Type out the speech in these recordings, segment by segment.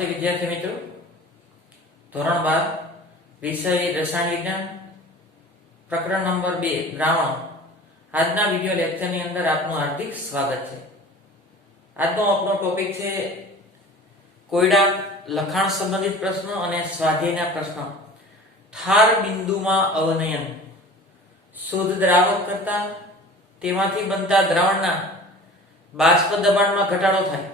नमस्ते विद्यार्थी मित्रों, धोरण 12 विषय रसायन विज्ञान प्रकरण नंबर 2 द्रावण। આજના વિડિયો લેક્ચરની અંદર આપનું હાર્દિક સ્વાગત છે। આજનો આપણો ટોપિક છે કોયડા લખાણ સંબંધિત પ્રશ્નો અને સ્વાધ્યાયના પ્રશ્નો। ઠાર બિંદુમાં અવનયન, શુદ્ધ દ્રાવક કરતા તેમાંથી બનતા દ્રાવણના બાષ્પ દબાણમાં ઘટાડો થાય,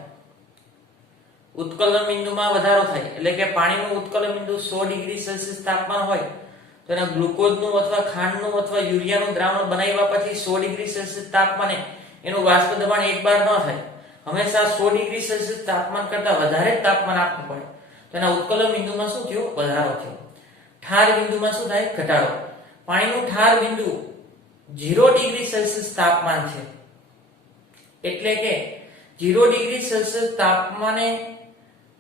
उत्कलन बिंदु में વધારો થાય એટલે કે પાણીનું ઉત્કલન બિંદુ 100 ડિગ્રી સેલ્સિયસ તાપમાન હોય તો એના ગ્લુકોઝનું અથવા ખાંડનું અથવા યુરિયાનું દ્રાવણ બનાવ્યા પછી 100 ડિગ્રી સેલ્સિયસ તાપમાને એનું બાષ્પ દબાણ એક બાર ન થાય, હંમેશા 100 ડિગ્રી સેલ્સિયસ તાપમાન કરતા વધારે તાપમાન આપવું પડે તો એના ઉત્કલન બિંદુમાં શું થયું? વધારો થયો। ઠાર બિંદુમાં શું થાય? ઘટાડો। પાણીનું ઠાર બિંદુ 0 ડિગ્રી સેલ્સિયસ તાપમાન છે એટલે કે 0 ડિગ્રી સેલ્સિયસ તાપમાને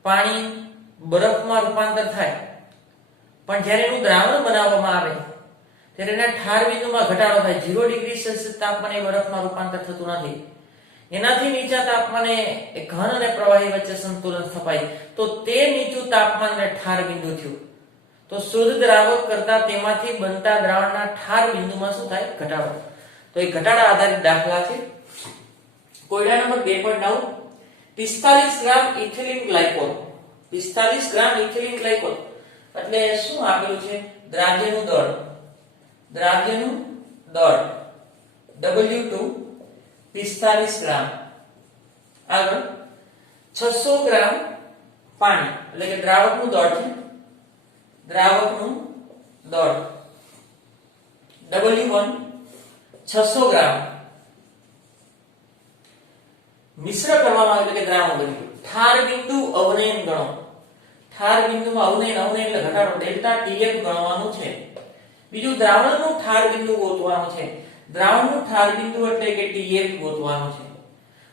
पानी बरफ में रूपांतर थाय, पण ज्यारे एनुं द्रावण बनाववामां आवे त्यारे एना ठार बिंदु में घटाडो थाय। 0 डिग्री सेल्सियस तापमाने बरफ में रूपांतर थतुं नथी, एनाथी नीचा तापमाने घन अने प्रवाही वच्चे संतुलन स्थापाय तो ते नीचुं तापमान ने ठार बिंदु थयुं। तो शुद्ध द्रावक करता तेमांथी बनता द्रावणना ठार बिंदुमां शुं थाय? घटाडो। तो ए घटाडा आधारित दाखला छे। कोयडा नंबर 2.9 45 ग्राम इथिलीन ग्लाइकोल। 45 ग्राम इथिलीन ग्लाइकोल એટલે શું આપેલું છે? દ્રાવ્યનું દળ, દ્રાવ્યનું દળ W2 45 ગ્રામ, આગળ 600 ગ્રામ પાણી એટલે કે દ્રાવકનું દળ છે, દ્રાવકનું દળ W1 600 ગ્રામ मिश्र करवामां आवे એટલે કે દ્રાવણ બન્યું। ઠાર બિંદુ અવનયન ગણો। ઠાર બિંદુમાં અવનયન, અવનયન એટલે ઘટાડો, ડેલ્ટા ટીએફ ગણવાનું છે। બીજું દ્રાવણનું ઠાર બિંદુ ગોતવાનું છે। દ્રાવણનું ઠાર બિંદુ એટલે કે ટીએફ ગોતવાનું છે।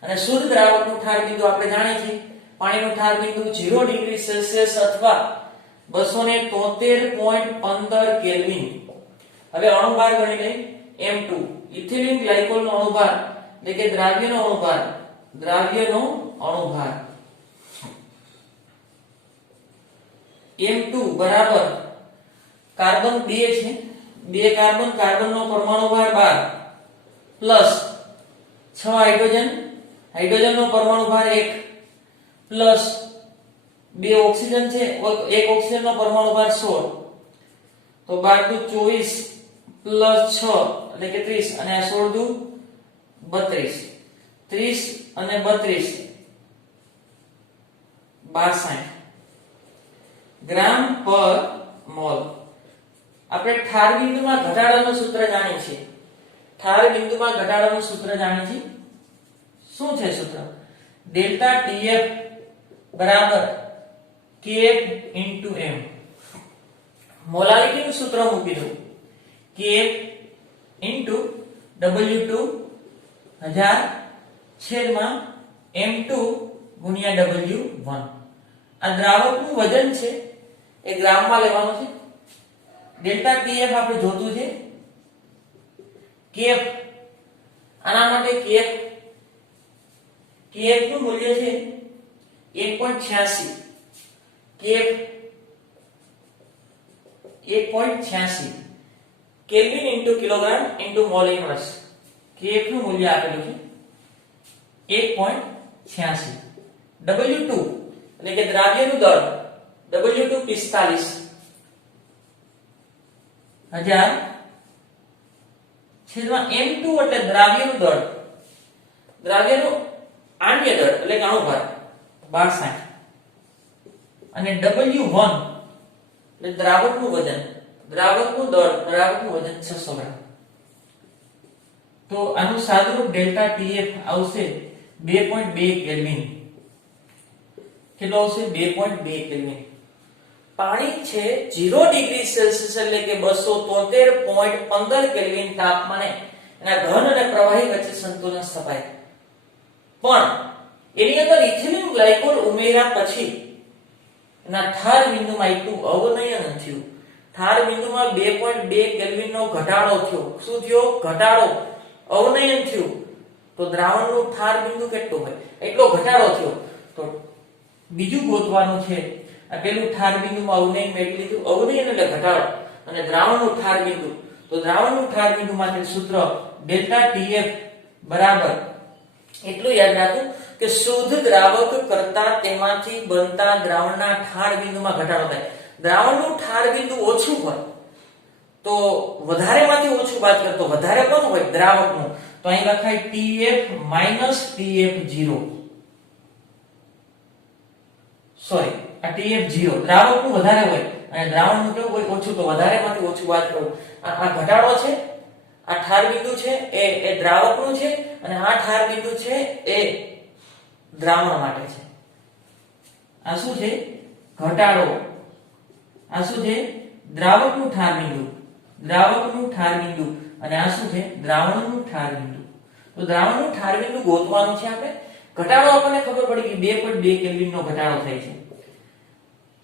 અને શુદ્ધ દ્રાવકનું ઠાર બિંદુ આપણે જાણીએ છીએ, પાણીનું ઠાર બિંદુ 0 ડિગ્રી સેલ્સિયસ અથવા 273.15 કેલ્વિન। હવે અણુભાર ગણી લઈએ। M2 ઇથિલિન ગ્લાયકોલનો અણુભાર એટલે કે દ્રાવ્યનો અણુભાર, દ્રાવ્યનો અણુભાર M2 બરાબર કાર્બન 2 છે, 2 કાર્બન, કાર્બનનો પરમાણુ ભાર 12 પ્લસ 6 હાઇડ્રોજન, હાઇડ્રોજનનો પરમાણુ ભાર 1 પ્લસ 2 ઓક્સિજન છે, 1 ઓક્સિજનનો પરમાણુ ભાર 16 તો 12 દુ 24 પ્લસ 6 એટલે કે 30 અને આ 16 દુ 32, 30 અને 32 62 ગ્રામ પર મોલ। આપણે ઠાર બિંદુમાં ઘટાડાનું સૂત્ર જાણીએ છીએ। ઠાર બિંદુમાં ઘટાડાનું સૂત્ર જાણીએ છીએ। શું છે સૂત્ર? ડેલ્ટા ટીએફ બરાબર કેએફ ઇન્ટુ એમ। મોલારિટીનું સૂત્ર મૂકી દો, કેએફ ઇન્ટુ W2 1000 છેદમાં M2 ગુણ્યા W1। આ દ્રાવકનું વજન છે એ ગ્રામમાં લેવાનું છે। ડેલ્ટા ટીએફ આપણે જોતું છે, કેએફ આના માટે કેએફ નું મૂલ્ય છે 1.86, KF 1.86 kelvin into kilogram into mole inverse. KF નું મૂલ્ય આપેલું છે 1.86। W2 એટલે કે દ્રાવ્યનું દળ W2 45,000 છેદમાં M2 એટલે દ્રાવ્યનું દળ, દ્રાવ્યનું આણ્ય દળ એટલે કે અણુભાર 62 અને W1 એટલે દ્રાવકનું વજન, દ્રાવકનું દળ, દ્રાવકનું વજન 600 ગ્રામ। તો આનું સાદુરૂપ ડેલ્ટા ટીએફ આવશે 2.2 કેલ્વિન। કેટલો આવશે? 2.2 કેલ્વિન। પાણી છે 0 ડિગ્રી સેલ્સિયસ એટલે કે 273.15 કેલ્વિન તાપમાને એના ઘન અને પ્રવાહી વચ્ચે સંતુલન સ્થપાય, પણ એની અંદર ઇથિલિન ગ્લાયકોલ ઉમેર્યા પછી એના ઠાર બિંદુમાં એટલું અવનયન થયું। ઠાર બિંદુમાં 2.2 કેલ્વિનનો ઘટાડો થયો। શું થયો? ઘટાડો, અવનયન થયું। તો દ્રાવણનું ઠાર બિંદુ કેટલું હોય? એટલો ઘટાડો થયો। તો બીજું ગોતવાનું છે. આ પેલું ઠાર બિંદુમાં અવનયન મેળવી લીધું. અવનયન એટલે ઘટાડો અને દ્રાવણનું ઠાર બિંદુ. તો દ્રાવણનું ઠાર બિંદુ માટે સૂત્ર ડેલ્ટા TF બરાબર એટલું યાદ રાખવું કે શુદ્ધ દ્રાવક કરતા તેમાંથી બનતા દ્રાવણના ઠાર બિંદુમાં ઘટાડો થાય. દ્રાવણનું ઠાર બિંદુ ઓછું હોય તો વધારેમાંથી ઓછું બાદ કરતો વધારે કોનું હોય દ્રાવકનું, તો અહીં લખાય TF TF0. સોરી, આ TF0 દ્રાવકનું વધારે હોય અને દ્રાવણનું કેવું હોય ઓછું, તો વધારેમાંથી ઓછું બાદ કરવું. આ ઘટાડો છે, આ ઠાર બિંદુ છે એ દ્રાવકનું છે અને આ ઠાર બિંદુ છે એ દ્રાવણ માટે છે. આ શું છે? ઘટાડો. આ શું છે? દ્રાવકનું ઠાર બિંદુ, દ્રાવકનું ઠાર બિંદુ અને આ શું છે? દ્રાવણનું ઠાર બિંદુ. તો દ્રાવણનું ઠાર બિંદુ ગોતવાનું છે આપણે. ઘટાડો આપણને ખબર પડી કે 2.2 કેલ્વિન નો ઘટાડો થાય છે.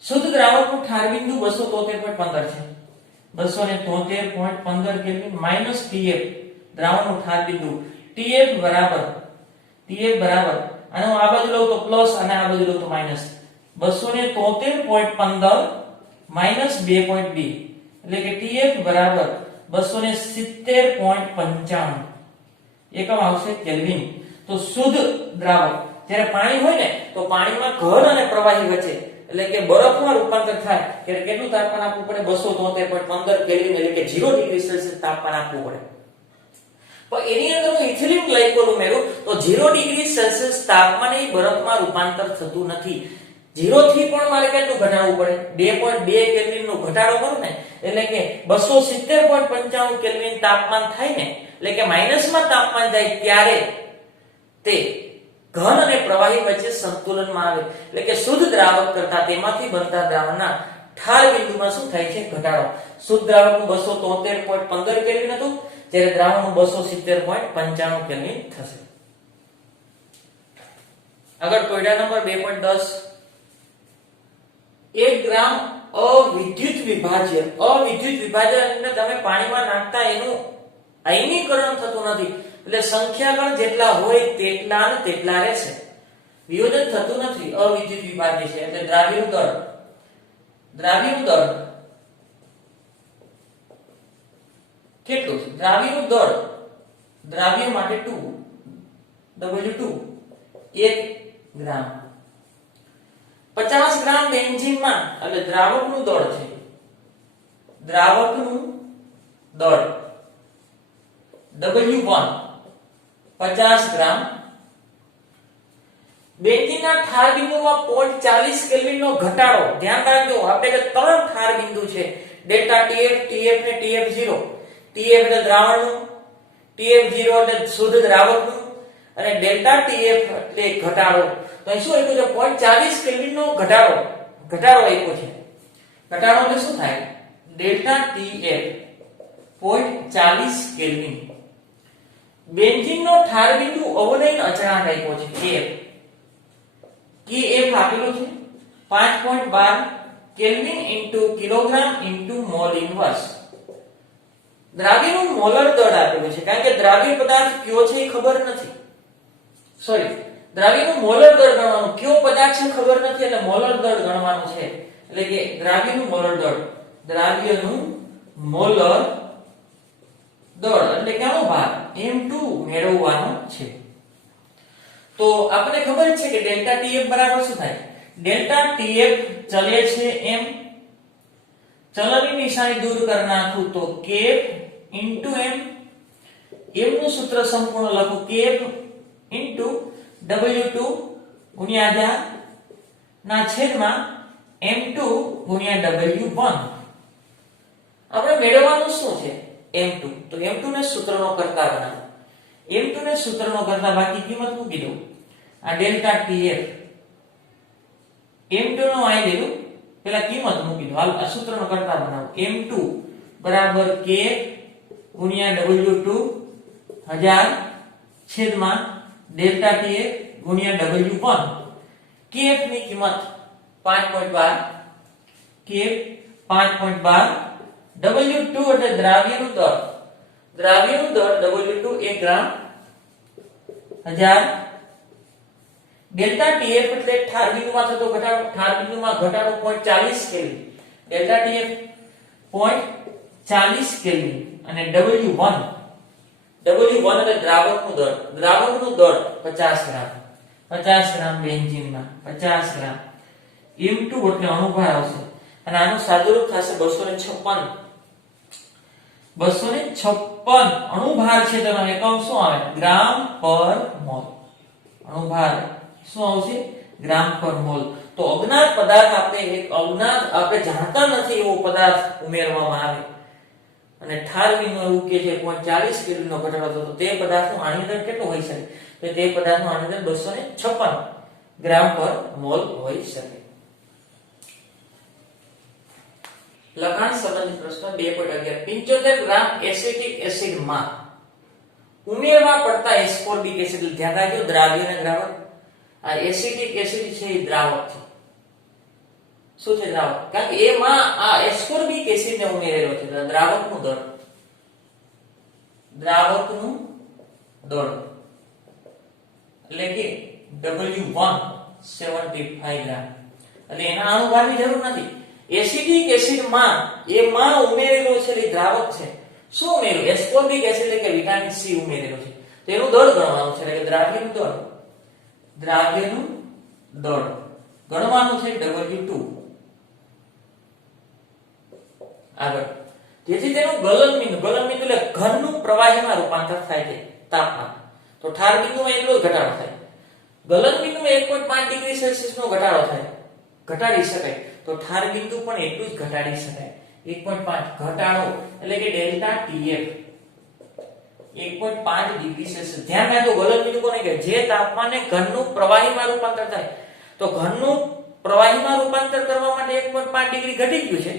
શુદ્ધ દ્રાવકનું ઠાર બિંદુ 273.15 છે. 273.15 કેલ્વિન માઈનસ TF દ્રાવણનું ઠાર બિંદુ. TF બરાબર આનો આ બાજુ લઉં તો પ્લસ અને આ બાજુ લઉં તો માઈનસ. 273.15 માઈનસ 2.2 એટલે કે TF બરાબર 270.95 એકમ આવશે કેલ્વિન. તો શુદ્ધ દ્રાવક જ્યારે પાણી હોય ને તો પાણીમાં ઘન અને પ્રવાહી વચ્ચે એટલે કે બરફમાં રૂપાંતર થાય ત્યારે કેટલું તાપમાન આપવું પડે? 273.15 કેલ્વિન એટલે કે 0 ડિગ્રી સેલ્સિયસ તાપમાન આપવું પડે. પણ એની અંદર હું ઇથિલિન ગ્લાયકોલ ઉમેરું તો 0 ડિગ્રી સેલ્સિયસ તાપમાને એ બરફમાં રૂપાંતર થતું નથી. 0 થી પણ મારે કેટલું ઘટાડવું પડે? 2.2 કેલ્વિન નો ઘટાડો કરું ને એટલે કે 270.95 કેલ્વિન તાપમાન થાય ને એટલે કે માઈનસમાં તાપમાન જાય ત્યારે તે ઘન અને પ્રવાહી વચ્ચે સંતુલનમાં આવે એટલે કે શુદ્ધ દ્રાવક કરતા તેમાંથી બનતા દ્રાવણના ઠાર બિંદુમાં શું થાય છે? ઘટાડો. શુદ્ધ દ્રાવકનું 273.15 કેલ્વિન હતું જ્યારે દ્રાવણનું 270.95 કેલ્વિન થશે. આગળ કોયડા નંબર 2.10 1 ગ્રામ અવિદ્યુત વિભાજ્ય એટલે તમે પાણીમાં નાખતા એનું આયનીકરણ થતું નથી એટલે સંખ્યાગણ જેટલા હોય તેટલા ને તેટલા રહેશે, વિયોજન થતું નથી. અવિદ્યુત વિભાજ્ય છે એટલે દ્રાવ્યનું દળ કેટલું છે? દ્રાવ્યનું દળ દ્રાવ્ય માટે 2 W2 1 ગ્રામ. 50 ગ્રામ બેન્ઝીનમાં એટલે દ્રાવકનું દળ છે, દ્રાવકનું દળ W1 50 ગ્રામ. બેન્ઝીનના ઠાર બિંદુમાં 0.40 કેલ્વિન નો ઘટાડો. ધ્યાન રાખજો આપણે કે 3 ઠાર બિંદુ છે ડેલ્ટા TF ને TF0. TF એટલે દ્રાવણનું, TF0 એટલે શુદ્ધ દ્રાવકનું અને ડેલ્ટા TF એટલે ઘટાડો. તો અહીં શું આપ્યું છે? 0.40 કેલ્વિન નો ઘટાડો આપ્યો છે. ઘટાડો એટલે શું થાય? Delta TF 0.40 kelvin. બેન્ઝીનનો ઠાર બિંદુ અવનયન અચળાંક આપ્યો છે KF આપેલો છે 5.12 kelvin into kilogram into mole inverse. દ્રાવ્યનું મોલર દળ આપેલું છે કારણ કે દ્રાવ્ય પદાર્થ કયો છે એ ખબર નથી. દ્રાવ્યનું મોલર દળ ગણવાનું, કયો પદાર્થ છે ખબર નથી એટલે મોલર દળ ગણવાનું છે. એટલે કે દ્રાવ્યનું મોલર દળ એટલે કેનો ભાગ? m2 મેળવવાનો છે. તો આપણને ખબર છે કે ડેલ્ટા TF બરાબર શું થાય? ડેલ્ટા TF ચલે છે m, ચલની નિશાની દૂર કરી નાખું તો kf into m. m નું સૂત્ર સંપૂર્ણ લખું kf into W2 ગુણ્યા આધા ના છેદમાં m2 ગુણ્યા W1. આપણે મેળવવાનું શું છે? m2. તો m2 ને સૂત્રનો કરતા બનાવો. m2 ને સૂત્રનો કરતા બાકી કિંમત મૂકી દો. આ ડેલ્ટા TF m2 નો આઈ લીધું પેલા કિંમત મૂકી દો. હાલ આ સૂત્રનો કરતા બનાવો. m2 બરાબર k ગુણ્યા W2 1000 છેદમાં ડેલ્ટા TF ગુણ્યા W1. kf ની કિંમત 5.12 kf 5.12 W2 એટલે દ્રાવ્યનું દળ W2 1 ગ્રામ 1000 ડેલ્ટા ટીએફ એટલે ઠાર બિંદુમાં થતો ઘટાડો. ઠાર બિંદુમાં ઘટાડો 0.40 કેલ્વિન. ડેલ્ટા ટીએફ 0.40 કેલ્વિન અને W1 એટલે દ્રાવકનું દળ. દ્રાવકનું દળ 50 ગ્રામ. 50 ગ્રામ બેન્ઝીનમાં 50 ગ્રામ m2 એટલે અણુભાર આવશે અને આનું સાદુરૂપ થશે 256 અણુભાર છે તેનો એકમ શું આવે? ગ્રામ પર મોલ. અણુભાર શું આવશે? ગ્રામ પર મોલ. તો અજ્ઞાત પદાર્થ આપણે જાણતા નથી એવો પદાર્થ ઉમેરવામાં આવે અને ઠાર બિંદુ એવું કે છે 0.40 કેલ્વિનનો ઘટાડો થતો, તે પદાર્થનું આણ્વિક દળ કેટલો હોઈ શકે? તો તે પદાર્થનું આણ્વિક દળ 256 ગ્રામ પર મોલ હોઈ શકે. લખાણ સંબંધિત પ્રશ્ન 2.11 75 ગ્રામ એસિટિક એસિડમાં ઉમેરવા પડતા એસ્કોર્બિક એસિડ. ધ્યાન રાખજો, દ્રાવ્ય અને દ્રાવક. આ એસિટિક એસિડ છે એ દ્રાવક છે. શું છે? દ્રાવક. કારણ કે એમાં આ એસ્કોર્બિક એસિડને ઉમેરેલો છે. દ્રાવકનું દળ એટલે કે W1 75 ગ્રામ. એટલે એના અણુભારની જરૂર નથી. એસિડિક એસિડમાં એમાં ઉમેરેલો છે એ દ્રાવક છે. શું ઉમેર્યું? એસ્કોર્બિક એસિડ એટલે કે વિટામિન સી ઉમેરેલો છે. તેનું દળ ગણવાનું છે, એટલે કે દ્રાવ્યનું દળ ગણવાનું છે W2. આગળ, જેથી તેનું ગલન બિંદુ એટલે ઘનનું પ્રવાહીમાં રૂપાંતર થાય છે તાપમાન. તો ઠાર બિંદુમાં એટલો જ ઘટાડો થાય. ગલન બિંદુમાં 1.5 ડિગ્રી સેલ્સિયસ નો ઘટાડો થાય, ઘટાડી શકાય. તો ઠાર બિંદુ પણ એટલું જ ઘટાડી શકાય. 1.5 ઘટાડો એટલે કે ડેલ્ટા ટીએફ 1.5 ડિગ્રી સેલ્સિયસ. ધ્યાન રાખજો, ગલન બિંદુ કોને કહે? જે તાપમાને ઘનનું પ્રવાહીમાં રૂપાંતર થાય. તો ઘનનું પ્રવાહીમાં રૂપાંતર કરવા માટે 1.5 ડિગ્રી ઘટી ગયું છે,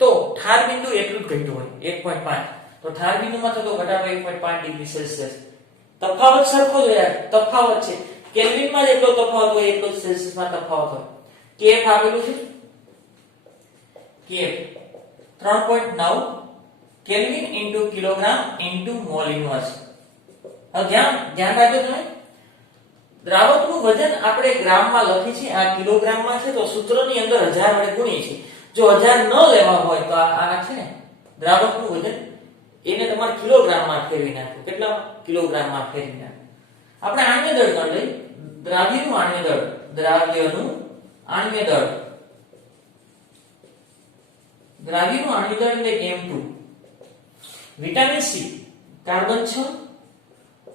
તો ઠાર બિંદુ એટલું જ ઘટ્યું હોય 1.5. તો ઠાર બિંદુમાં થતો ઘટાડો 1.5 ડિગ્રી સેલ્સિયસ. તફાવત સરખો જ યાર, તફાવત છે. કેલ્વિનમાં જેટલો તફાવત હોય એટલો જ સેલ્સિયસમાં તફાવત હોય. કેફ આપેલું છે, કેફ 3.9 kelvin into kilogram into mole inverse. હવે ધ્યાન રાખજો તમે, દ્રાવકનું વજન આપણે ગ્રામમાં લખી છે, આ કિલોગ્રામમાં છે. તો સૂત્રની અંદર 1000 વડે ગુણીએ છીએ. જો 1000 ન લેવા હોય તો આ છે ને દ્રાવકનું વજન, એને તમારે કિલોગ્રામમાં ફેરવી નાખો. કેટલા? કિલોગ્રામમાં ફેરવી નાખો. આપણે આણ્ય દળ ગણ લઈ. દ્રાવ્યનું આણ્ય દળ દ્રાવ્યનું આણ્ય દળ એટલે M2. Vitamin C carbon 6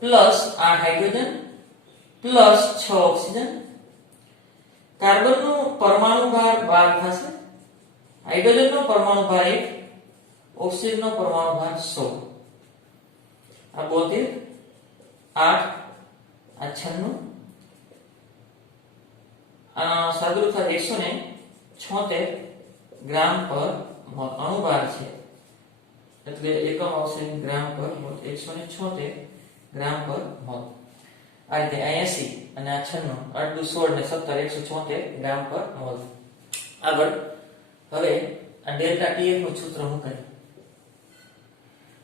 plus 8 hydrogen plus 6 oxygen. કાર્બનનો પરમાણુ ભાર 12 થશે, હાઇડ્રોજનનો પરમાણુ ભાર 1, ઓક્સિજનનો પરમાણુ ભાર 16. આ 72, 8, આ 96, આ સાદુરૂપ થાય 176 ગ્રામ પર મોલ. અણુભાર છે એટલે એકમ આવશે ગ્રામ પર મોલ. 176 ગ્રામ પર મોલ. આ રીતે 80 અને આ 96, 8 × 16 ને 17, 176 ગ્રામ પર મોલ. આગળ, હવે આ ડેલ્ટા ટીએફ નું સૂત્ર મૂકાય.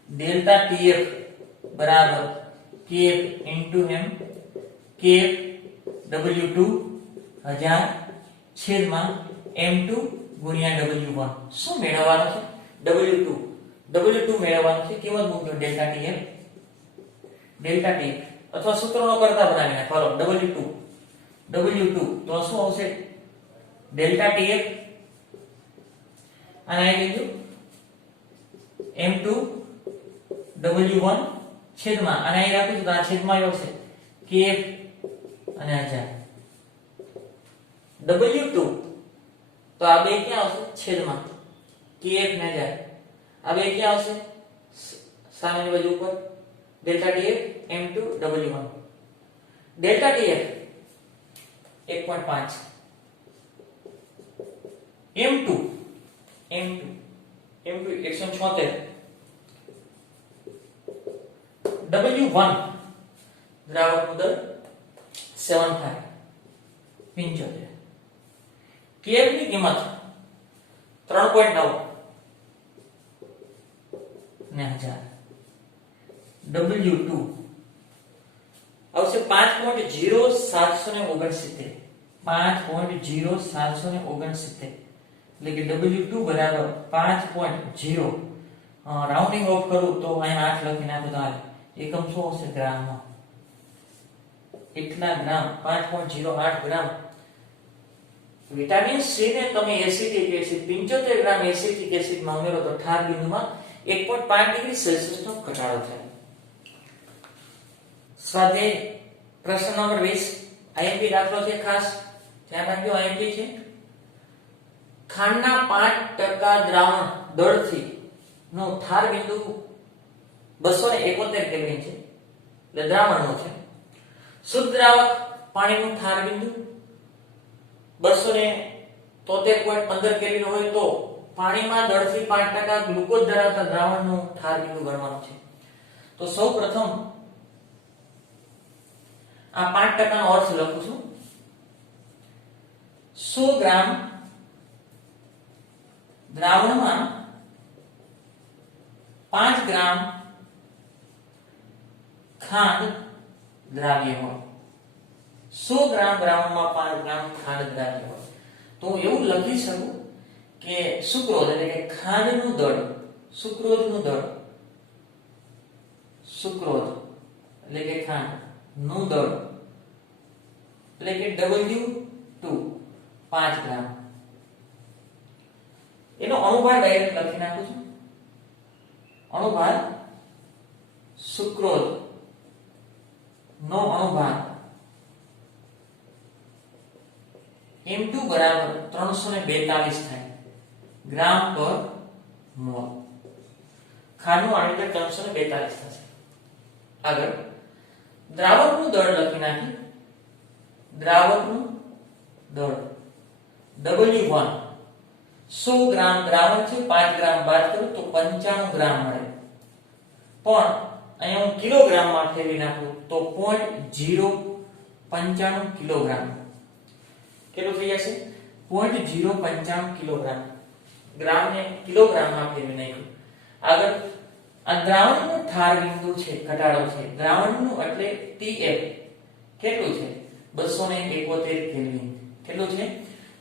ડેલ્ટા ટીએફ બરાબર kf * m kf W2 1000 છેદમાં m2 ગુણ્યા W1. શું મેળવવાનું છે? W2 મેળવવાનું છે. કિંમત મૂકજો ડેલ્ટા ટીએફ અથવા સૂત્રનો કરતા બનાવી નાખો. ચાલો W2 તો શું આવશે? ડેલ્ટા ટીએફ અને આવી ગયું m2 W1 છેદમાં, અને અહીં રાખું છું તો આ છેદમાં આવશે kf અને 1000. W2 તો આ બે ક્યાં આવશે? છેદમાં kf ને 1000. આ બે ક્યાં આવશે? સામેની બાજુ ઉપર. Delta TF m2 W1. Delta TF 1.5 m2 176 W1 દ્રાવકનું દળ 75 kf ની કિંમત 3.9 ને 1000. W2 આવશે 5 5.0769 5.0769 એટલે કે W2 બરાબર 5.0 રાઉન્ડિંગ ઓફ કરું તો અહીંયા 8 લખી નાખું તો હાલે એકમ શું હશે ગ્રામમાં એટલા ગ્રામ 5.08 ગ્રામ વિટામિન સી ને તમે એસિટિક એસિડ 75 ગ્રામ એસિટિક એસિડમાં ઉમેરો તો ઠાર બિંદુમાં 1.5 ડિગ્રી સેલ્સિયસનો ઘટાડો થાય. સ્વાધ્યાય પ્રશ્ન નંબર 20 આઈએમપી દાખલો છે ખાસ ધ્યાન રાખજો આઈએમપી છે. ખાંડના 5% દ્રાવણ દળથી નો ઠાર બિંદુ 271 કેલ્વિન છે એટલે દ્રાવણનો છે. શુદ્ધ દ્રાવક પાણીનું ઠાર બિંદુ 273.15 કેલ્વિન હોય તો પાણીમાં દળથી 5% ગ્લુકોઝ ધરાવતા દ્રાવણનું ઠાર બિંદુ ગણવાનું છે. તો સૌપ્રથમ આ 5% નો અર્થ લખું છું. 100 ગ્રામ દ્રાવણમાં 5 ગ્રામ ખાંડ દ્રાવ્ય હોય. 100 ગ્રામ દ્રાવણમાં 5 ગ્રામ ખાંડ દ્રાવ્ય હોય તો એવું લખી શકું કે સુક્રોઝ એટલે કે ખાંડનું દળ સુક્રોઝનું દળ સુક્રોઝ એટલે કે ખાંડ નું દળ એટલે કે W2 5 ગ્રામ એનો અણુભાર ડાયરેક્ટ લખી નાખું છું. અણુભાર સુક્રોઝ નો અણુભાર M2 બરાબર 342 થાય ગ્રામ પર મોલ. ખાંડનું આણ્વિક 342 થશે. આગળ દ્રાવકનું દળ લખી નાખી. દ્રાવકનું દળ W1 100 ગ્રામ દ્રાવણ છે 5 ગ્રામ બાદ કરું તો 95 ગ્રામ મળે. પણ અહીંયા હું કિલોગ્રામમાં ફેરવી નાખું તો 0.095 કિલોગ્રામ કેટલું થઈ જશે 0.095 કિલોગ્રામ. ગ્રામ ને કિલોગ્રામમાં ફેરવી નાખ્યું. આગળ આ દ્રાવણનું ઠાર બિંદુ છે ઘટાડો છે. દ્રાવણનું એટલે TF કેટલું છે 271 કેલ્વિન. કેટલું છે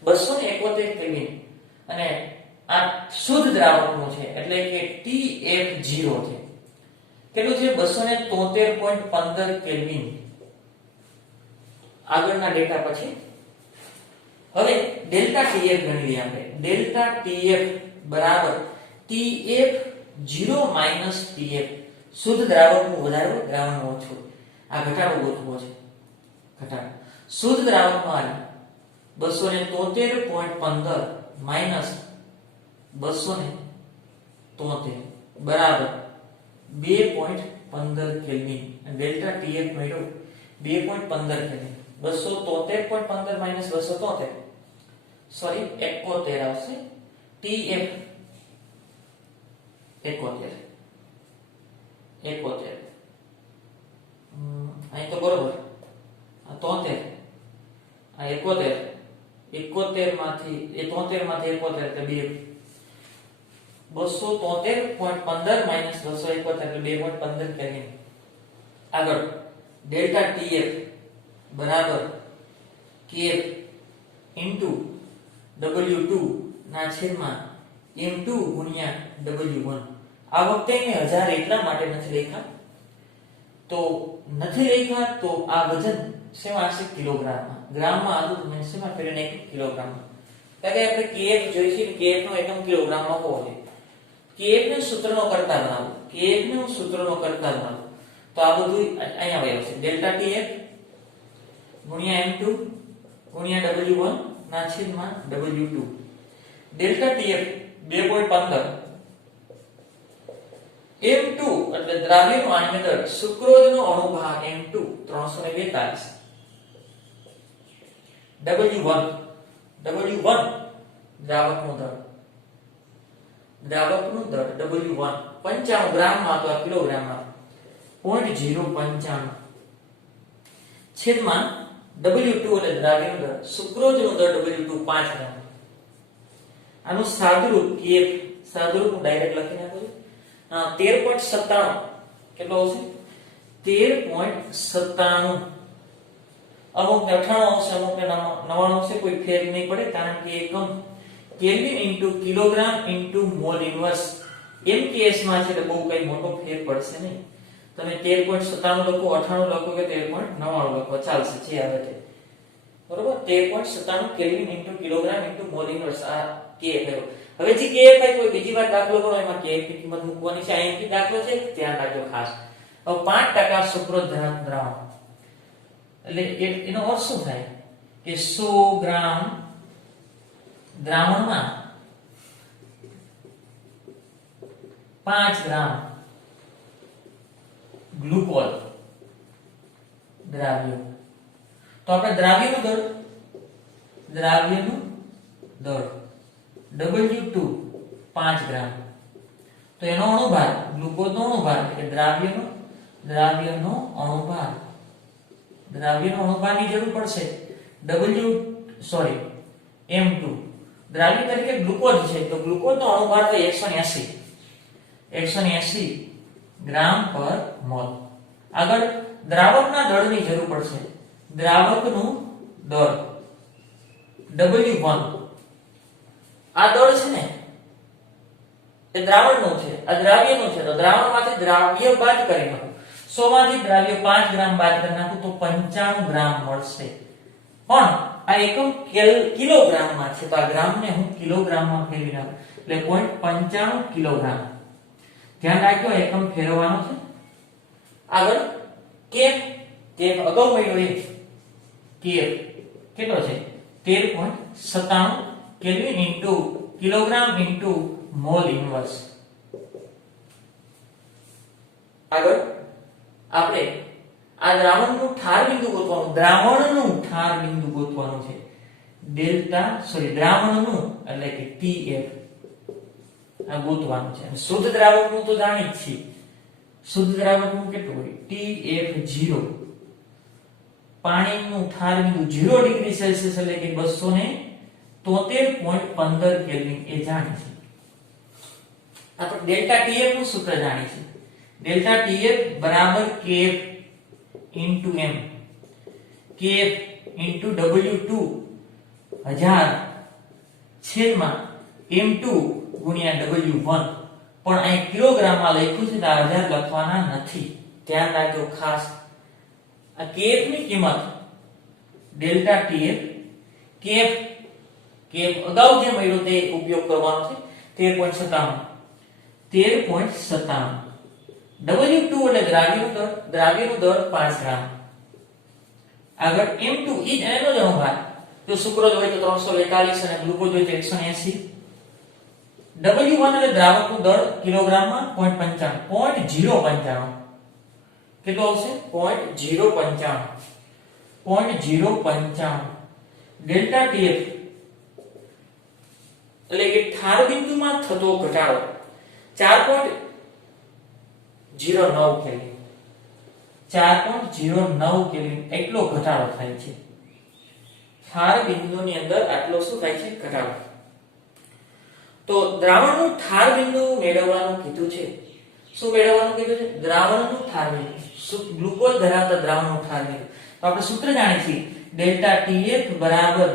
271 કેલ્વિન અને આ શુદ્ધ દ્રાવકનું છે એટલે કે TF0 છે કેટલું છે 273.15 કેલ્વિન. આગળના ડેટા પછી હવે ડેલ્ટા TF ગણી લઈએ આપણે. ડેલ્ટા TF બરાબર TF0 TF શુદ્ધ દ્રાવકનું વધારો દ્રાવણનું ઓછું. આ ઘટાડો ગોતવો છે. ઘટાડો શુદ્ધ દ્રાવકમાં 273.15 માઈનસ 273 બરાબર 2.15 કેલ્વિન. ડેલ્ટા TF મળ્યો 2.15 કેલ્વિન. 273.15 માઈનસ 273 સોરી 71 આવશે. TF 71 અહીં તો બરોબર. આ 73 આ 71 માંથી 73 એટલે 273.15 માઈનસ 271 એટલે 2.15 કેલ્વિન. આગળ ડેલ્ટા TF બરાબર KF ઇન્ટુ W2 ના છેદમાં M2 ગુણ્યા W1. આ વખતે મેં 1000 એટલા માટે નથી લખ્યા તો આ વજન શેમાં હશે કિલોગ્રામમાં. ગ્રામમાં હતું તો મેં શેમાં ફેરવી નાખ્યું કિલોગ્રામમાં. કારણ કે આપણે KF જોઈશું KF નો એકમ કિલોગ્રામમાં હોવો જોઈએ. KF ને સૂત્રનો કરતા બનાવો. KF ને સૂત્રનો કરતા બનાવો તો આ બધું અહીંયા આવે છે. ડેલ્ટા TF ગુણ્યા M2 ગુણ્યા W1 ના છેદમાં W2. ડેલ્ટા TF 2.15 M2 એટલે દ્રાવ્યનું આણ્વિક દળ સુક્રોઝનો અણુભાર M2 342 W1 દ્રાવકનું દળ W1 95 ગ્રામમાં અથવા કિલોગ્રામમાં 0.095 છેદમાં W2 એટલે દ્રાવ્યનું દળ સુક્રોઝનું દળ W2 5 ગ્રામ. આનું સાદુરૂપ KF સાદુરૂપ હું ડાયરેક્ટ લખી નાખું છું. 13.97 કેટલો આવશે 13.97 અમુકને 98 આવશે, અમુકને 99 આવશે, કોઈ ફેર નહીં પડે, કારણ કે એકમ kelvin into kilogram into mole inverse MKS માં છે એટલે બહુ કઈ મોટો ફેર પડશે નહીં. તમે 13.97 લખો, 98 લખો કે 13.99 લખો ચાલશે, જે આવે તે. બરોબર, 13.97 kelvin into kilogram into mole inverse આ KF આવ્યો. હવે જે KF આવી કોઈ બીજી વાર દાખલો કરો એમાં KF ની કિંમત મૂકવાની છે. આ એમપી દાખલો છે, ધ્યાન રાખજો ખાસ. હવે 5% સુક્રોઝ ધરાવતું દ્રાવણ એટલે એનો અર્થ શું થાય કે 100 ગ્રામ દ્રાવણમાં 5 ગ્રામ ગ્લુકોલ દ્રાવ્ય. તો આપણે દ્રાવ્યનું દળ W2 5 ગ્રામ, તો એનો અણુભાર ગ્લુકોઝનો અણુભાર એટલે દ્રાવ્યનો અણુભારની જરૂર પડશે M2. દ્રાવ્ય તરીકે ગ્લુકોઝ છે તો ગ્લુકોઝનો અણુભાર તો 180 ગ્રામ પર મોલ. આગળ દ્રાવકના દળની જરૂર પડશે. દ્રાવકનું દળ W1. આ દળ છે ને એ દ્રાવણનું છે, આ દ્રાવ્યનું છે, તો દ્રાવણમાંથી દ્રાવ્ય બાદ કરી નાખો. 100 માંથી દ્રાવ્ય 5 ગ્રામ બાદ કરી નાખો તો 95 ગ્રામ મળશે. પણ આ એકમ કિલોગ્રામમાં છે તો આ ગ્રામને હું કિલોગ્રામમાં ફેરવી નાખું એટલે 0.95 કિલોગ્રામ. ધ્યાન રાખજો, એકમ ફેરવવાનો છે. આગળ KF અગાઉ મળ્યો એ KF કેટલો છે 13.97 kelvin into kilogram into mole inverse. આગળ આપણે આ દ્રાવણનું ઠાર બિંદુ ગોતવાનું છે. દ્રાવણનું એટલે કે TF આ ગોતવાનું છે. અને શુદ્ધ દ્રાવકનું તો જાણી જ છીએ, શુદ્ધ દ્રાવકનું કેટલું હોય TF0. પાણીનું ઠાર બિંદુ 0 ડિગ્રી સેલ્સિયસ એટલે કે 273.15 કેલ્વિન એ જાણી છે. આપણે ડેલ્ટા TF નું સૂત્ર જાણી છે. ડેલ્ટા TF બરાબર KF into M, KF into W2 1000 છેદમાં M2 ગુણ્યા W1. પણ અહીં કિલોગ્રામમાં લખ્યું છે તો 1000 લખવાના નથી, ધ્યાન રાખજો ખાસ. આ KF ની કિંમત ડેલ્ટા TF KF અગાઉ જે મળ્યો તે ઉપયોગ કરવાનો છે. 13.97 W2 એટલે દ્રાવ્યનું દળ 5 ગ્રામ. આગળ M2 ઈ એનો જ અણુભાર, જો સુક્રોઝ હોય તો 342 અને ગ્લુકોઝ હોય તો 180. W1 એટલે દ્રાવકનું દળ કિલોગ્રામમાં 0.95 કેટલો આવશે 0.095. ડેલ્ટા TF એટલે કે ઠાર બિંદુમાં થતો ઘટાડો 4.09 કેલ્વિન, 4.09 કેલ્વિન એટલો ઘટાડો થાય છે. ઠાર બિંદુની અંદર આટલો શું થાય છે ઘટાડો. તો દ્રાવણનું ઠાર બિંદુ મેળવવાનું કીધું છે. શું મેળવવાનું કીધું છે? દ્રાવણનું ઠાર બિંદુ, ગ્લુકોઝ ધરાવતા દ્રાવણનું ઠાર બિંદુ. તો આપણે સૂત્ર જાણીએ છીએ ડેલ્ટા TF બરાબર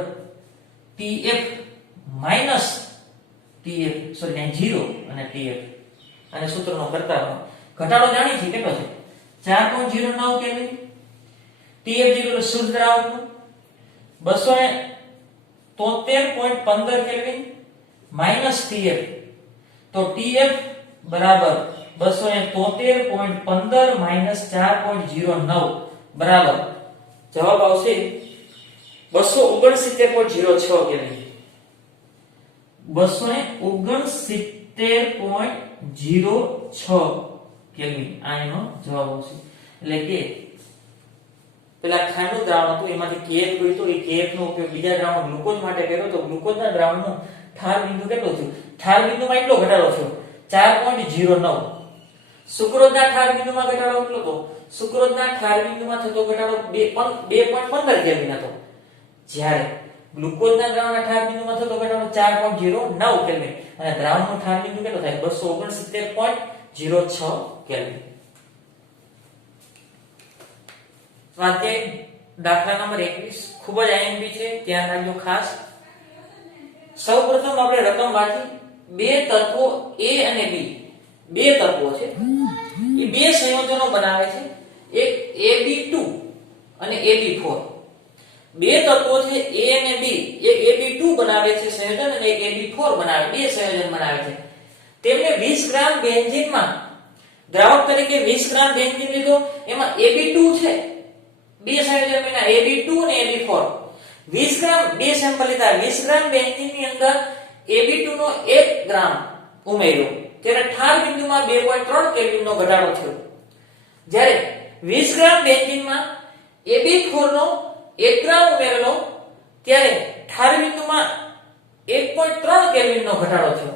TF માઈનસ TF 0 અને TF અને સૂત્રનો કરતા ઘટાડો જાણીએ છીએ કેટલો છે 4.09 કેલ્વિન. TF0 એટલે શુદ્ધ દ્રાવકનું 273.15 કેલ્વિન માઈનસ TF, તો TF બરાબર 273.15 માઈનસ 4.09 બરાબર જવાબ આવશે 269.06 કેલ્વિન. 269.06 કેલ્વિન આ એનો જવાબ આવશે. એટલે કે પેલા ખાંડનું દ્રાવણ હતું એમાંથી KF ગયું તો એ KF નો ઉપયોગ બીજા દ્રાવણ ગ્લુકોઝ માટે કર્યો તો ગ્લુકોઝના દ્રાવણનું ઠાર બિંદુ કેટલો થયો? ઠાર બિંદુમાં એટલો ઘટાડો થયો 4.09. સુક્રોઝના ઠાર બિંદુમાં ઘટાડો કેટલો હતો? સુક્રોઝના ઠાર બિંદુમાં થતો ઘટાડો 2.15 કેલ્વિન હતો, જ્યારે ગ્લુકોઝના દ્રાવણના ઠાર બિંદુમાં થતો ઘટાડો 4.09 કેલ્વિન અને દ્રાવણનો ઠાર બિંદુ કેટલો થાય 269.06 કેલ્વિન. સ્વાધ્યાય દાખલા નંબર 21 ખૂબ જ આઈએમપી છે, ધ્યાન રાખજો ખાસ. સૌપ્રથમ આપણે રકમ વાંચી. બે તત્વો A અને B, બે તત્વો છે, એ બે સંયોજનો બનાવે છે, એક AB2 અને AB4. બે તત્વો છે A અને B, એક AB2 બનાવે છે સંયોજન અને એક AB4 બનાવે, બે સંયોજન બનાવે છે. તેમને 20 ગ્રામ બેન્ઝીનમાં દ્રાવક તરીકે 20 ગ્રામ બેન્ઝીન લીધો, એમાં AB2 છે, બે સંયોજન બન્યા AB2 અને AB4. 20 ગ્રામ બે સેમ્પલ લીધા, 20 ગ્રામ બેન્ઝીનની અંદર AB2 નો 1 ગ્રામ ઉમેર્યો, ત્યારે ઠાર બિંદુમાં 2.3 કેલ્વિન નો ઘટાડો થયો. જ્યારે 20 ગ્રામ બેન્ઝીનમાં AB4 નો 1 ગ્રામ ઉમેરેલો, ત્યારે ઠાર બિંદુમાં 1.3 કેલ્વિન નો ઘટાડો થયો.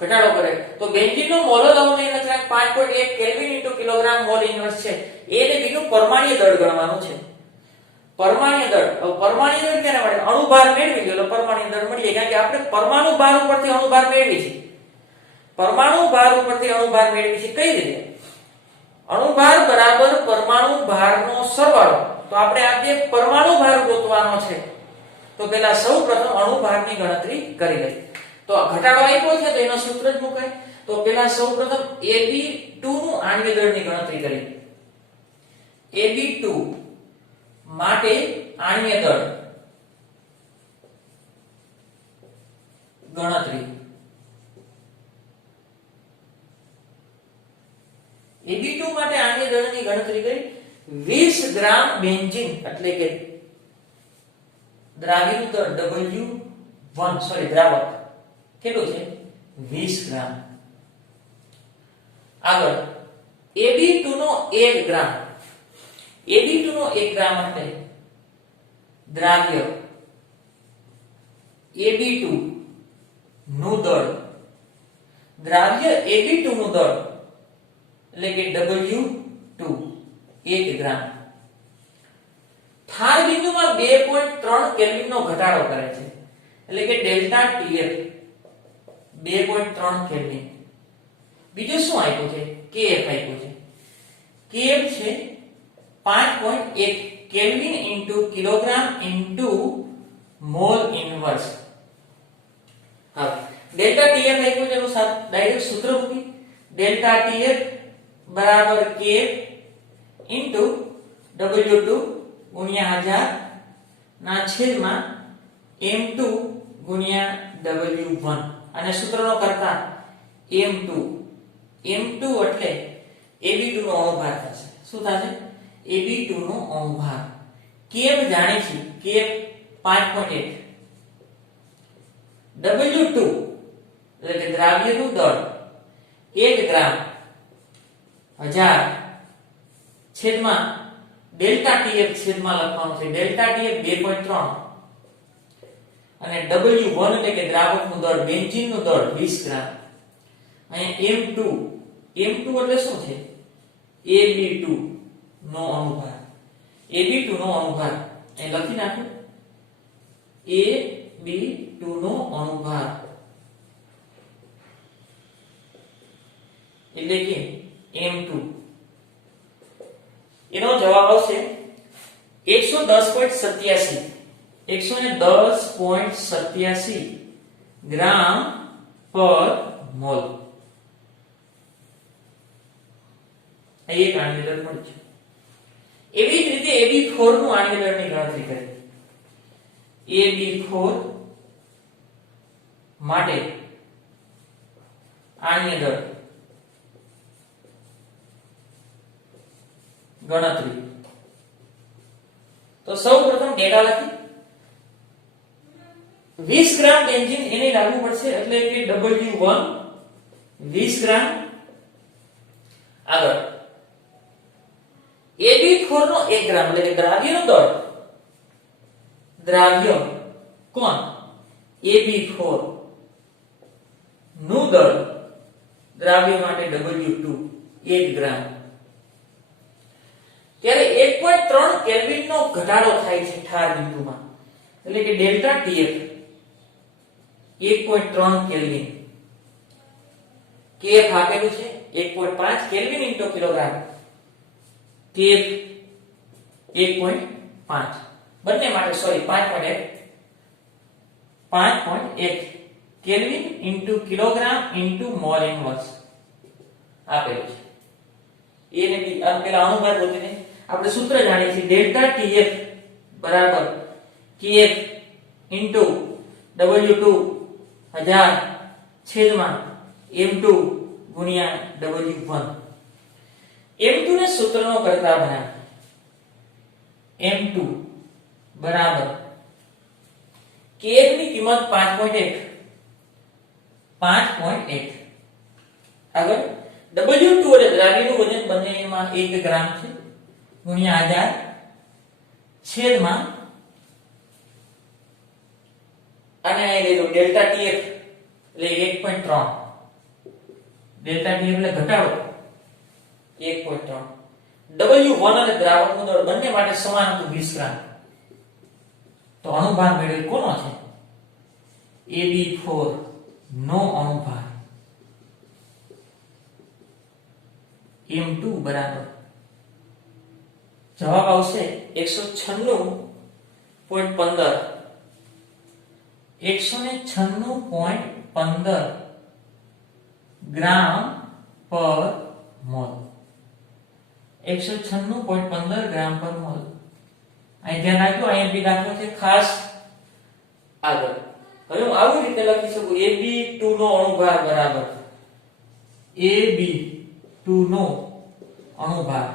ઘટાડો કરે તો બેન્ઝીનનો મોલર અવનય અચળાંક 5.1 કેલ્વિન * કિલોગ્રામ મોલ ઇન્વર્સ છે. A અને B નું પરમાણ્વીય દળ ગણવાનું છે. પરમાણ્વીય દળ, હવે પરમાણ્વીય દળ ક્યારે મળે? અણુભાર મેળવી લો એટલે પરમાણ્વીય દળ મળી જાય, કારણ કે આપણે પરમાણુ ભાર ઉપરથી અણુભાર મેળવી છે. પરમાણુ ભાર ઉપરથી અણુભાર મેળવી છે. કઈ રીતે? અણુભાર બરાબર પરમાણુ ભારનો સરવાળો. તો આપણે આજે પરમાણુ ભાર ગોતવાનો છે, તો પહેલા સૌપ્રથમ અણુભારની ગણતરી કરી લઈએ. તો ઘટાડો આપ્યો છે તો એનો સૂત્ર જ મુકાય. તો પહેલા સૌપ્રથમ AB2 નું આણ્વીય દળની ગણતરી કરી. AB2 માટે આણ્વીય દળ ગણતરી. AB2 માટે આણ્વીય દળની ગણતરી કરી. 20 ગ્રામ બેન્ઝીન એટલે કે દ્રાવ્યનું દળ W1 દ્રાવક કેટલું છે? 20 ગ્રામ. આગળ AB2 નો 1 ગ્રામ, AB2 નો 1 ગ્રામ એટલે દ્રાવ્ય AB2 નું દળ, દ્રાવ્ય AB2 નું દળ એટલે કે W2 1 ગ્રામ. ઠાર બિંદુમાં 2.3 કેલ્વિન નો ઘટાડો કરે છે, એટલે કે ડેલ્ટા TF 2.3 કેલ્વિન. બીજું શું આપ્યું છે? KF આપ્યું છે. KF છે 5.1 કેલ્વિન * કિલોગ્રામ * મોલ ઇન્વર્સ. હવે ડેલ્ટા TF આપ્યું છે એનું ડાયરેક્ટ સૂત્ર મૂકી. ડેલ્ટા TF બરાબર KF * W2 ગુણ્યા 1000 ના છેદમાં M2 ગુણ્યા W1, અને સૂત્રનો કરતા M2 એટલે AB2 નો અણુભાર થશે. શું થશે? AB2 નો અણુભાર. KF જાણી છે, KF 5.1. W2 એટલે કે દ્રાવ્યનું દળ 1 ગ્રામ 1000 છેદમાં ડેલ્ટા TF છેદમાં લખવાનું છે. ડેલ્ટા TF 2.3 અને W1 એટલે કે દ્રાવકનું દળ, બેન્ઝીનનું દળ 20 ગ્રામ. અહીંયા M2 એટલે શું છે? AB2 નો અણુભાર. AB2 નો અણુભાર અહીં લખી નાખો. AB2 નો અણુભાર એટલે કે M2. એનો જવાબ આવશે 110.87 ગ્રામ પર મોલ. એક આણ્વીય દળ મળે છે. એવી જ રીતે AB4 નું આણ્વીય દળની ગણતરી કરી. AB4 માટે આણ્વીય દળ ગણતરી. તો સૌપ્રથમ ડેટા લખી. 20 ગ્રામ બેન્ઝીન એને લાગુ પડશે એટલે કે W1 20 ગ્રામ. આગળ AB4 નો 1 ગ્રામ એટલે કે દ્રાવ્યનું દળ, દ્રાવ્ય કોણ? AB4 નું દળ, દ્રાવ્ય માટે W2 1 ગ્રામ. ત્યારે 1.3 કેલ્વિન નો ઘટાડો થાય છે ઠાર બિંદુમાં, એટલે કે ડેલ્ટા TF 1.3 કેલ્વિન. KF આપેલું છે 1.5 કેલ્વિન * કિલોગ્રામ. KF 1.5 બંને માટે sorry 5.1 kelvin into kilogram into mall inverse આપેલું છે. એ ને બી આ પેલા અનુભાર ગોતીને આપણે સૂત્ર જાણીએ છીએ ડેલ્ટા TF બરાબર KF ઇન્ટુ W2 1000 છેદમાં M2 ગુણ્યા W1. M2 ને સૂત્રનો કરતા બનાવ M2 બરાબર KF ની કિંમત 5.1 આગળ W2 એટલે દ્રાવ્યનું વજન બંનેમાં 1 ગ્રામ છે ગુણ્યા 1000 છેદમાં અને અહીં લઈ લો ડેલ્ટા TF એટલે 1.3 ડેલ્ટા TF એટલે ઘટાડો 1.3 W1 અને દ્રાવકનું દળ બંને માટે સમાન હતું 20 ગ્રામ. તો અણુભાર મેળવી કોનો છે AB4 નો અણુભાર M2 બરાબર જવાબ આવશે 196.15 196.15 ગ્રામ પર મોલ 196.15 ગ્રામ પર મોલ. અહીં ધ્યાન રાખજો અહીંયા દાખલો છે ખાસ આગળ. હવે હું આવી રીતે લખી શકું AB2 નો અણુભાર બરાબર AB2 નો અણુભાર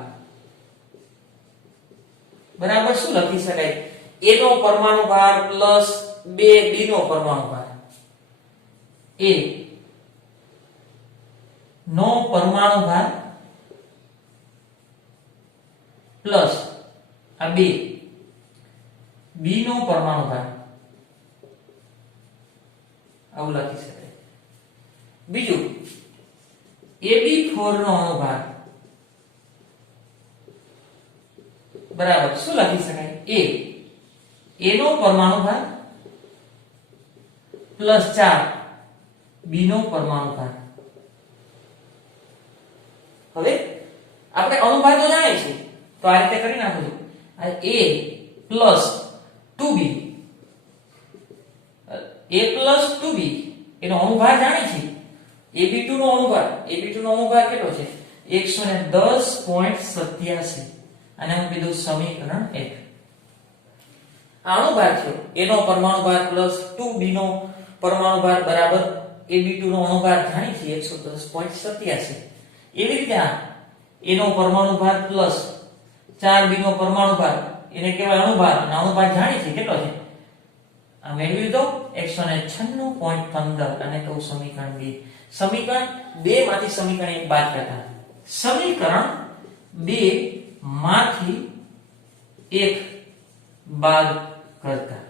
બરાબર શું લખી શકાય A નો પરમાણુ ભાર પ્લસ 2B નો પરમાણુ ભાર. A નો પરમાણુ ભાર પ્લસ આ 2 B નો પરમાણુ ભાર આવું લખી શકાય. બીજું AB4 નો અણુભાર બરાબર શું લખી શકાય A નો પરમાણુ ભાર પ્લસ 4 B નો પરમાણુ ભાર. હવે આપણે અણુભાર તો જાણીએ છીએ તો આ રીતે કરી નાખો આ A plus 2B A plus 2B એનો અણુભાર જાણીએ છીએ. AB2 નો અણુભાર કેટલો છે 110.87 અને હું કીધું સમીકરણ 1. આ અણુભાર છે A નો પરમાણુ ભાર પ્લસ 2B નો પરમાણુ ભાર બરાબર AB2 નો અણુભાર જાણીએ છીએ 110.87. એવી રીતે આ A નો પરમાણુ ભાર પ્લસ 4B નો પરમાણુ ભાર એને કહેવાય અણુભાર અને અણુભાર જાણીએ છીએ કેટલો છે આ મેળવી દો 196.15 અને કહું સમીકરણ 2. સમીકરણ 2 માંથી સમીકરણ 1 બાદ કરતા સમીકરણ 2 માંથી 1 બાદ કરતા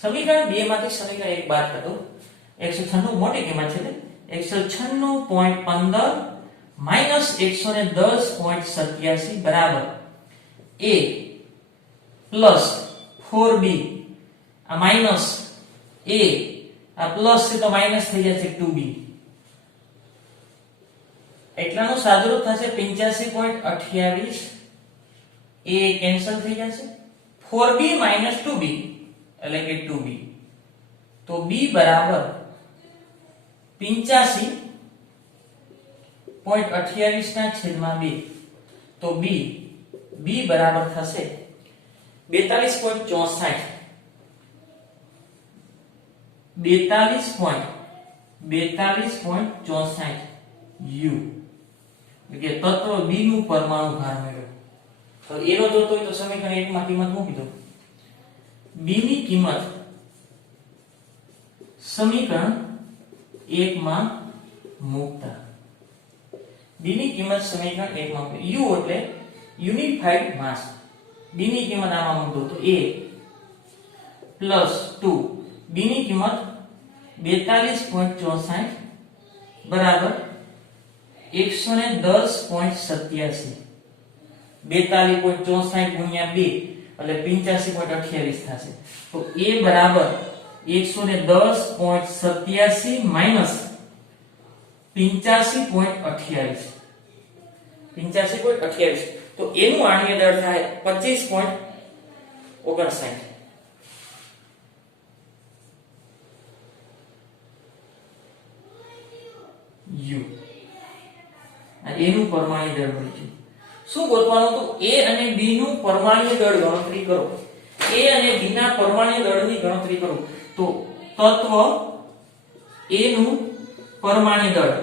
સમીકરણ 2 માંથી સમીકરણ 1 બાદ કરતો 196 મોટી કિંમત છે 196.15 માઈનસ 110.87 બરાબર A પ્લસ 4B આ માઈનસ A આ પ્લસ છે તો માઈનસ થઈ જશે 2B એટલાનું સાદુરૂપ થશે 85.28 A કેન્સલ થઈ જશે 4B માઈનસ 2B એટલે કે 2B તો B બરાબર 85.28 ના છેદમાં 2 તો B બરાબર થશે 42.64 U એટલે તત્વ B નું પરમાણુ ભાર મેળવો. તો એનો જોતો હોય તો સમીકરણ 1 માં કિંમત મૂકી દો. B ની કિંમત સમીકરણ 1 માં મૂકતા B ની કિંમત સમીકરણ 1 માં U એટલે યુનિફાઈડ માસ. B ની કિંમત આમાં મૂકો તો A પ્લસ 2 B ની કિંમત 42.64 બરાબર 110.87 42.64 ગુણ્યા 2 એટલે 85.28 થશે. તો A બરાબર 110.87 માઈનસ 85.28 85.28 તો એનું આણ્વીય દળ થાય 25.59 યુ. એનું પરમાણ્વીય દળ મળી ગયું. શું ગોતવાનું હતું? A અને B નું પરમાણ્વીય દળ ગણતરી કરો. A અને B ના પરમાણ્વીય દળની ગણતરી કરો. તો તત્વ A નું પરમાણ્વીય દળ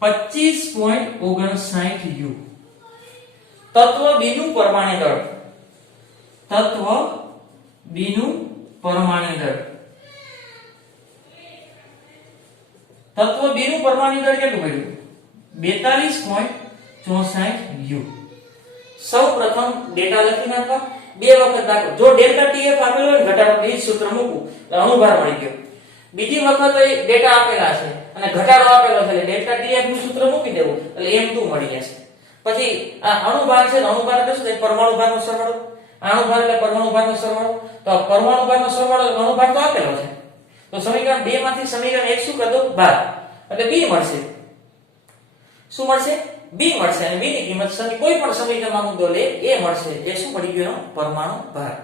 25.59 યુ. તત્વ B નું પરમાણ્વીય દળ, તત્વ B નું પરમાણ્વીય દળ, તત્વ B નું પરમાણ્વીય દળ કેટલું મળ્યું? 42.64 યુ. સૌપ્રથમ ડેટા લખી નાખવા, બે વખત નાખો. જો ડેલ્ટા TF આપેલો હોય ઘટાડો એ સૂત્ર મૂકવું એટલે અણુભાર મળી ગયો. બીજી વખત એ ડેટા આપેલા છે અને ઘટાડો આપેલો છે એટલે ડેલ્ટા TF નું સૂત્ર મૂકી દેવું એટલે M2 મળી જશે. પછી આ અણુભાર છે, અણુભાર એટલે શું થાય? પરમાણુ ભારનો સરવાળો. અણુભાર એટલે પરમાણુ ભારનો સરવાળો. તો પરમાણુ ભારનો સરવાળો અણુભાર તો આપેલો છે. તો સમીકરણ 2 માંથી સમીકરણ 1 શું કરી દો? 12 એટલે B મળશે. શું મળશે? B મળશે. અને B ની કિંમત કોઈ પણ સમીકરણમાં મુદ્દો લે એ મળશે. એ શું મળી ગયો? પરમાણુ ભાર.